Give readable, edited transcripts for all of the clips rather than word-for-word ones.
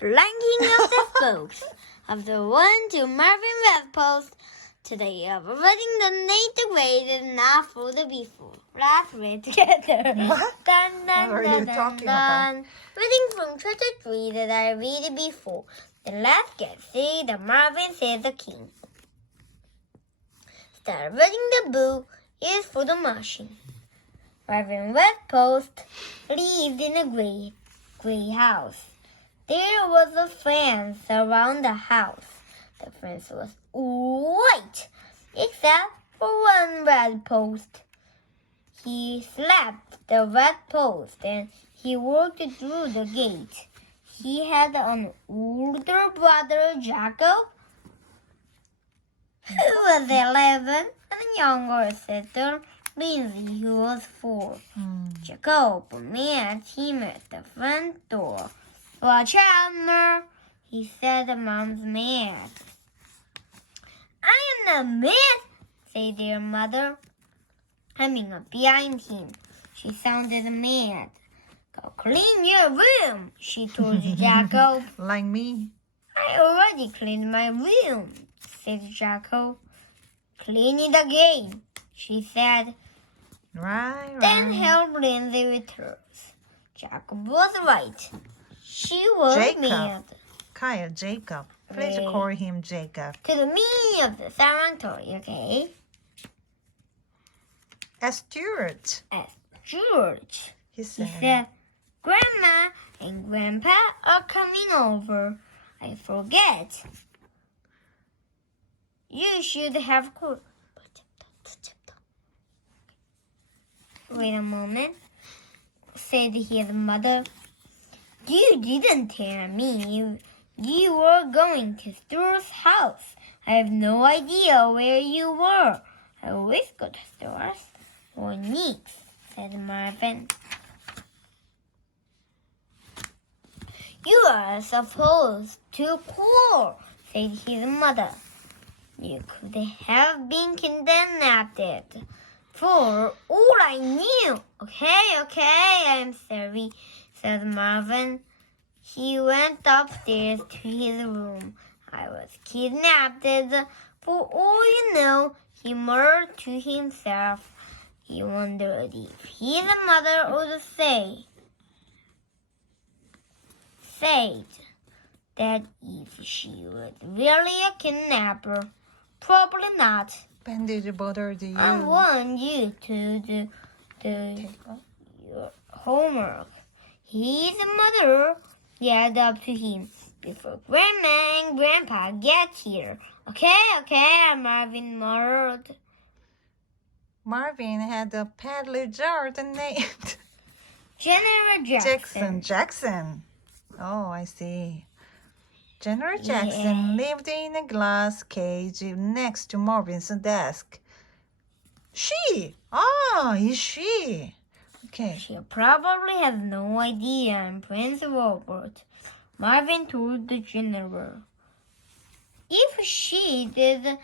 The ranking of the books of the one to Marvin Redpost. Today we are reading the native way not for the before. Let's read together. What? Dun, dun, What are dun, you dun, talking dun. about? Reading from chapter 3 that I read before. Then let's get see the Marvin says the king. Start reading the book is for the machine. Marvin Redpost lived in a gray house. There was a fence around the house. The fence was white, except for one red post. He slapped the red post and he walked through the gate. He had an older brother, Jacob, who was 11, and a younger sister, Lindsay, who was 4. Jacob met him at the front door. "Watch out, Mer," he said. "Mom's mad." "I am not mad," said their mother, coming up behind him. She sounded mad. "Go clean your room," she told Jacob. Like me. "I already cleaned my room," said Jacob. "Clean it again," she said. Right. Then help Lindsay with hers. Jacob was right. She was Jacob. mad. Kyle, Jacob. Please Right. call him Jacob. To the meaning of the sanctuary, okay? As Stuart, As George, he he said. said, "Grandma and Grandpa are coming over. I forget. You should have called." "Wait a moment," said his mother. "You didn't tell me you were going to Stuart's house. I have no idea where you were. I always go to Stuart's for weeks," said Marvin. "You are supposed to call," said his mother. "You could have been kidnapped. For all I knew." Okay, I'm sorry," said Marvin. He went upstairs to his room. "I was kidnapped. For all you know," he murmured to himself. He wondered if his mother would say that if she was really a kidnapper. Probably not. Bandage bothered you. I want you to do your homework. His mother yelled up to him, "Before Grandma and Grandpa get here." Okay, Marvin murmured. Marvin had a pet lizard named General Jackson. Jackson. Oh, I see. General Jackson lived in a glass cage next to Marvin's desk. Is she? Okay. She probably has no idea I'm Prince Robert, Marvin told the general. "If she did,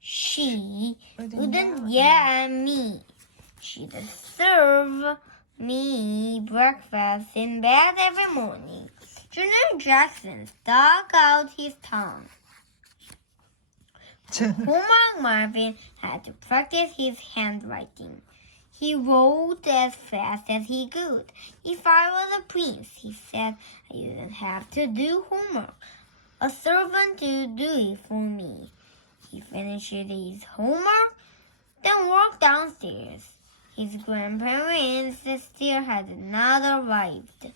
she wouldn't yell at me. She'd serve me breakfast in bed every morning." General Jackson stuck out his tongue. Homework Marvin had to practice his handwriting. He wrote as fast as he could. "If I was a prince," he said, "I wouldn't have to do homework. A servant would do it for me." He finished his homework, then walked downstairs. His grandparents still had not arrived.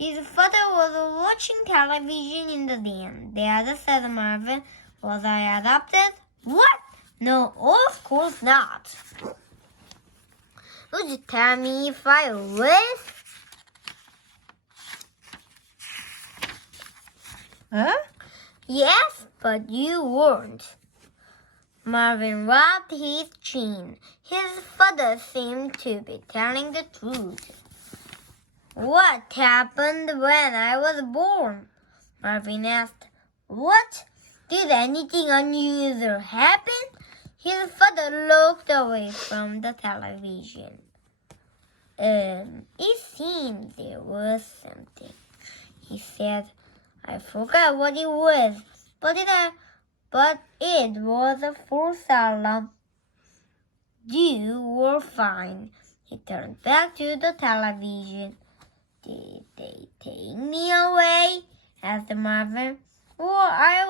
His father was watching television in the den. "Dad," said Marvin, "was I adopted?" "What? No, of course not." "Would you tell me if I was?" Huh? "Yes, but you weren't." Marvin rubbed his chin. His father seemed to be telling the truth. "What happened when I was born?" Marvin asked. "What? Did anything unusual happen?" His father looked away from the television. It seemed there was something," he said. I forgot what it was, but it was a false alarm. You were fine. He turned back to the television. Did they take me away? Asked Marvin. I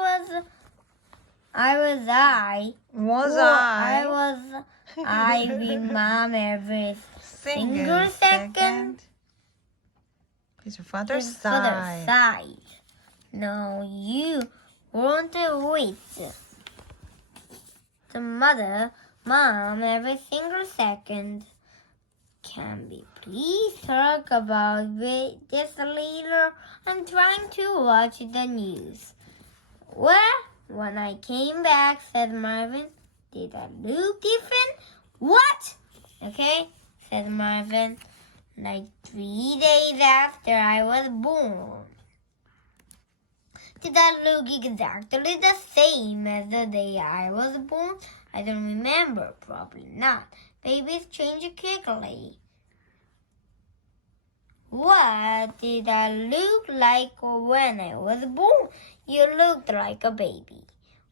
with Mom every single second. His father His father sighed. sighed. No, you weren't with the Mom every single second. Can we please talk about this later? I'm trying to watch the news. Well, when I came back, said Marvin. Did I look different? What? Okay, said Marvin. Like 3 days after I was born. Did I look exactly the same as the day I was born? I don't remember. Probably not. Babies change quickly. What did I look like when I was born? You looked like a baby.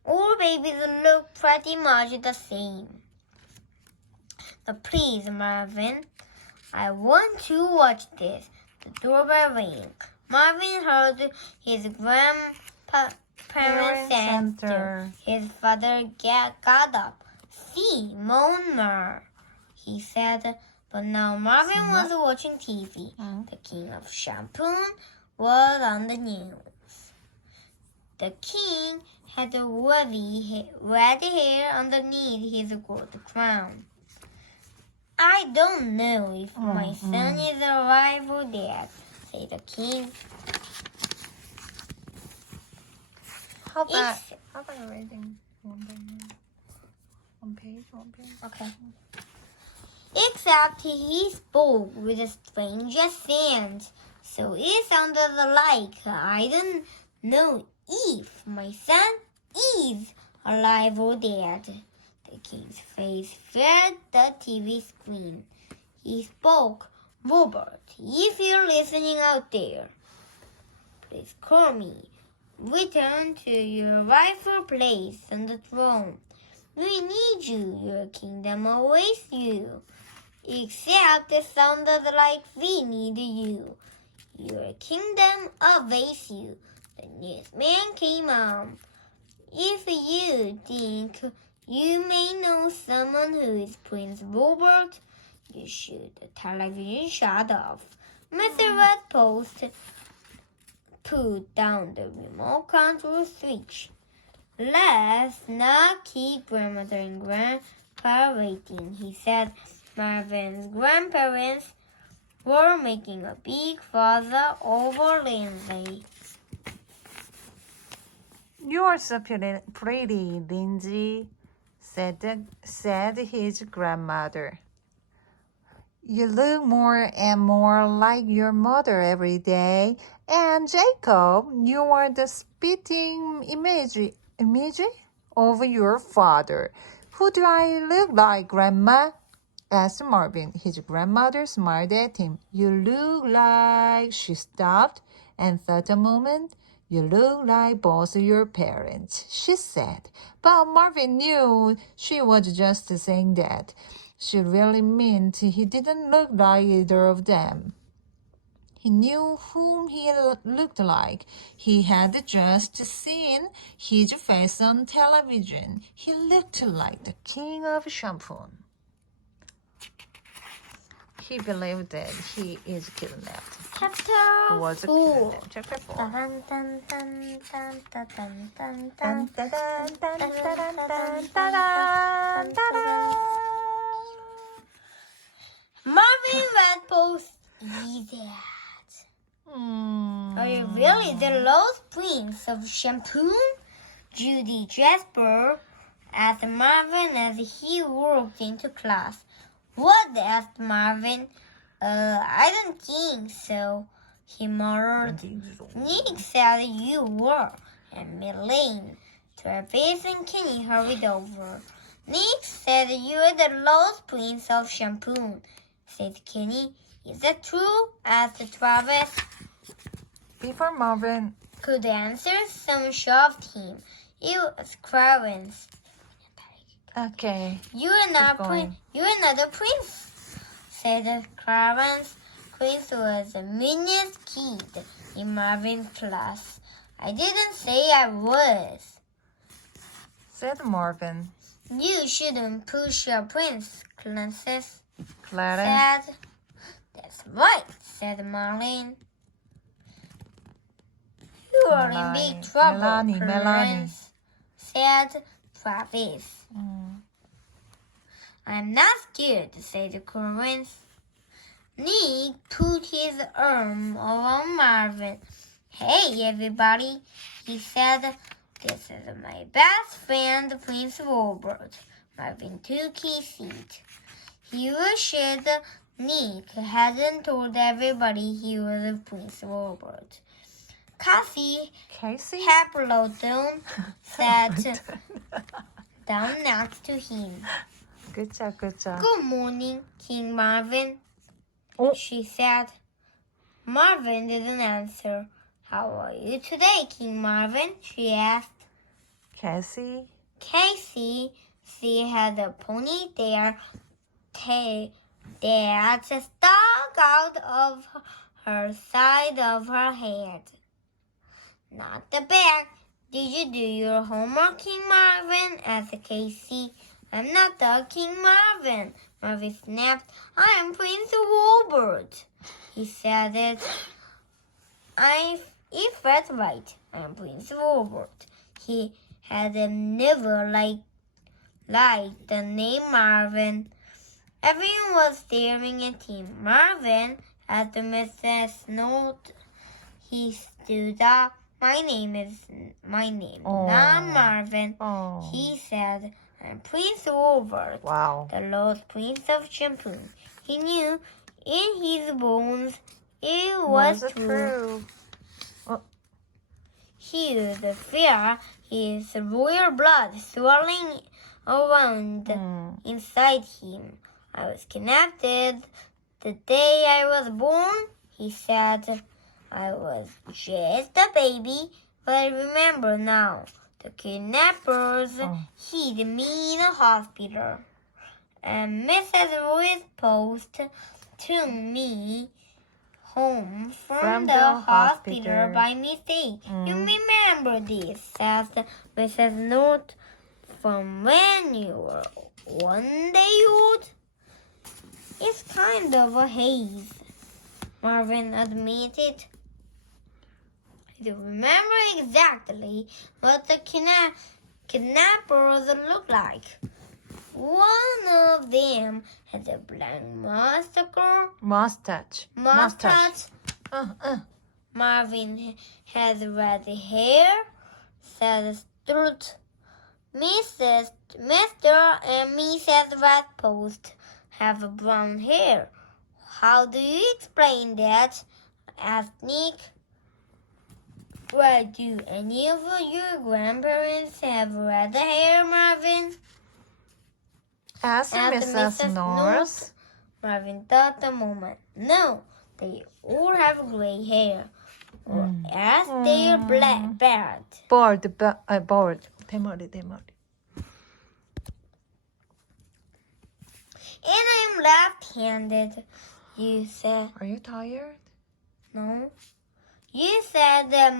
All babies look pretty much the same. Now please, Marvin, I want to watch this. The doorbell rang. Marvin heard his grandparents enter. His father got up. See, Monmer, he said. But now Marvin was watching TV. The king of Shampoo was on the news. The king had red hair underneath his gold crown. I don't know if my son is alive or dead, said the king. How about reading one page? Okay. Except he spoke with a strange accent, so it sounded like I don't know if my son is alive or dead. The king's face filled the TV screen. He spoke, Robert, if you're listening out there, please call me. Return to your rightful place on the throne. We need you. Your kingdom awaits you. Except it sounded like we need you. Your kingdom awaits you. The newsman came on. If you think you may know someone who is Prince Robert, you should. The television shut off. Mr. Redpost put down the remote control switch. Let's not keep Grandmother and Grandpa waiting, he said. Marvin's grandparents were making a big fuss over Lindsay. You are so pretty, Lindsay, said his grandmother. You look more and more like your mother every day. And Jacob, you are the spitting image of your father. Who do I look like, Grandma? Asked Marvin. His grandmother smiled at him. You look like... She stopped and thought a moment. You look like both your parents, she said. But Marvin knew she was just saying that. She really meant he didn't look like either of them. He knew whom he looked like. He had just seen his face on television. He looked like the king of Shampoo. He believed that he is kidnapped. Chapter Was 4. kidnapped. Chapter 4. Dun, dun, dun, dun, dun, dun, dun, Dun, dun. dun, dun, dun, dun, dun, dun, dun, dun. Marvin Redpost is that. Are you really the lost prince of Shampoo? Judy Jasper asked Marvin as he walked into class. What? Asked Marvin. I don't think so, he murmured. Nick said you were, and Elaine, Travis, and Kenny hurried over. Nick said you were the lost prince of Shampoo, said Kenny. Is that true? Asked Travis. Before Marvin could answer, some shoved him. It was Clarence. Okay. You're not going. You're not a prince, said Clarence. Prince was the meanest kid in Marvin's class. I didn't say I was, said Marvin. You shouldn't push your prince, Clarence Clarence. said. That's right, said Marlene. You are in big trouble, Clarence said Travis. I'm not scared, said Clarence. Nick put his arm around Marvin. Hey, everybody, he said. This is my best friend, Prince Robert. Marvin took his seat. He wished Nick hadn't told everybody he was Prince Robert. Cassie Haploton sat down next to him. Good job, good job. Good morning, King Marvin, she said. Marvin didn't answer. How are you today, King Marvin? She asked. Cassie, she had a ponytail that stuck out of her side of her head. Not the back. Did you do your homework, King Marvin? Asked Casey. I'm not the King Marvin, Marvin snapped. I am Prince Robert. He said it. If that's right, I am Prince Robert. He had never liked the name Marvin. Everyone was staring at him. Marvin, asked Mrs. Note. He stood up. My name, not Marvin. He said, I'm Prince Robert, the Lost Prince of Shampoo. He knew in his bones it was true. He would feel his royal blood swirling around inside him. I was kidnapped the day I was born, he said. I was just a baby, but I remember now. The kidnappers hid me in a hospital, and Mrs. Redpost took me home from the hospital by mistake. You remember this, asked Mrs. Note, from when you were 1 day old? It's kind of a haze, Marvin admitted. I don't remember exactly what the kidnappers looked like. One of them had a black mustache. Marvin has red hair, said Strut. Mr. and Mrs. Redpost have brown hair. How do you explain that? Asked Nick. Why do any of your grandparents have red hair, Marvin? Asked Mrs. North. Marvin thought a moment. No, they all have gray hair. Or as their black beard. Bald. 대머리. And I'm left-handed, you said. Are you tired? No. You said that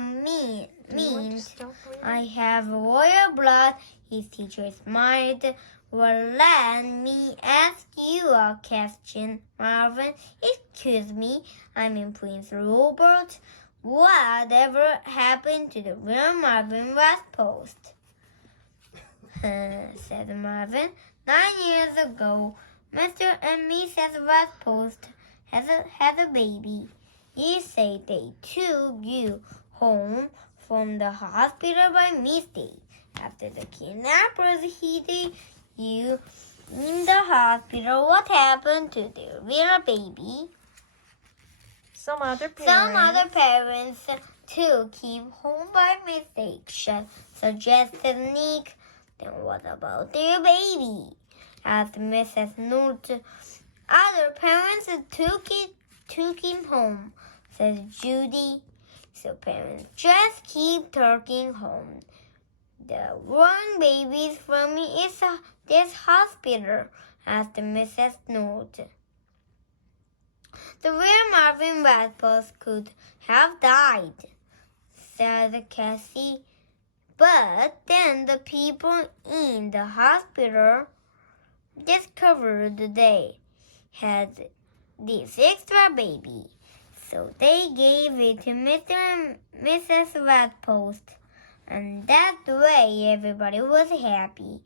means I have royal blood. His teacher smiled. Well, let me ask you a question, Marvin. Excuse me, I'm in Prince Robert. Whatever happened to the real Marvin Redpost? Said Marvin. 9 years ago, Mr. and Mrs. Redpost had a baby. You say they took you home from the hospital by mistake. After the kidnappers hid you in the hospital, what happened to the real baby? Some other parents took him home by mistake, suggested Nick. Then what about their baby? Asked Mrs. North. Other parents took him home, said Judy. So parents just keep talking home. The wrong babies from this hospital, asked Mrs. North. The real Marvin Redpost could have died, said Cassie. But then the people in the hospital discovered they had this extra baby. So they gave it to Mr. and Mrs. Redpost. And that way everybody was happy.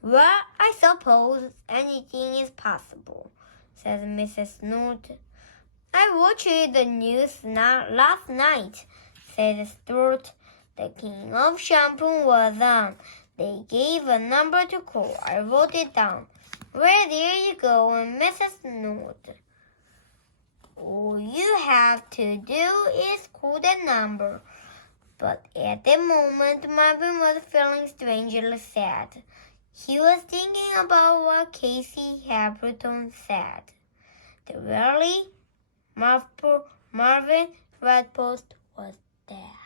Well, I suppose anything is possible, said Mrs. North. I watched the news last night, said Stuart. The king of shampoo was on. They gave a number to call. I wrote it down. Well, there you go, Mrs. North. All you have to do is call the number. But at the moment, Marvin was feeling strangely sad. He was thinking about what Casey Hamilton said. The really Marvin Redpost was dead.